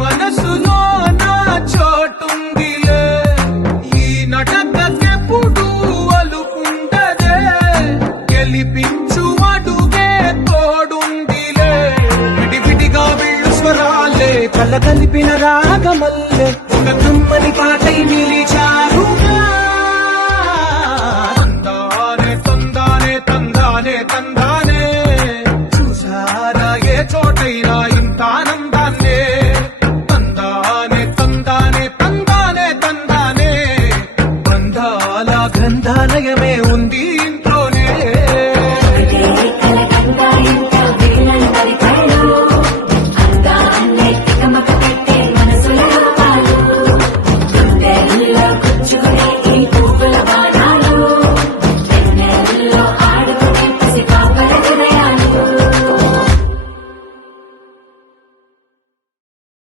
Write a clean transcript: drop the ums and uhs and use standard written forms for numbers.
మనసులో నా చోటుందిలే ఈ నటకెప్పుడు అలుపుండదే గెలిపించు అడుగే తోడుందిలే విడివిడిగా వెళ్ళు స్వరాలే కళ్ళ కలిపిన రాగమల్లే ఒక కమ్మని పాటై నిలిచారుగా తందానే తందానే తందానే తందానే చూసారా ఏ చోటైనా ఇంత ఆనందాన్నే తందానే తందానే తందానే తందానే బంధాల గ్రంథాలయమే ఉంది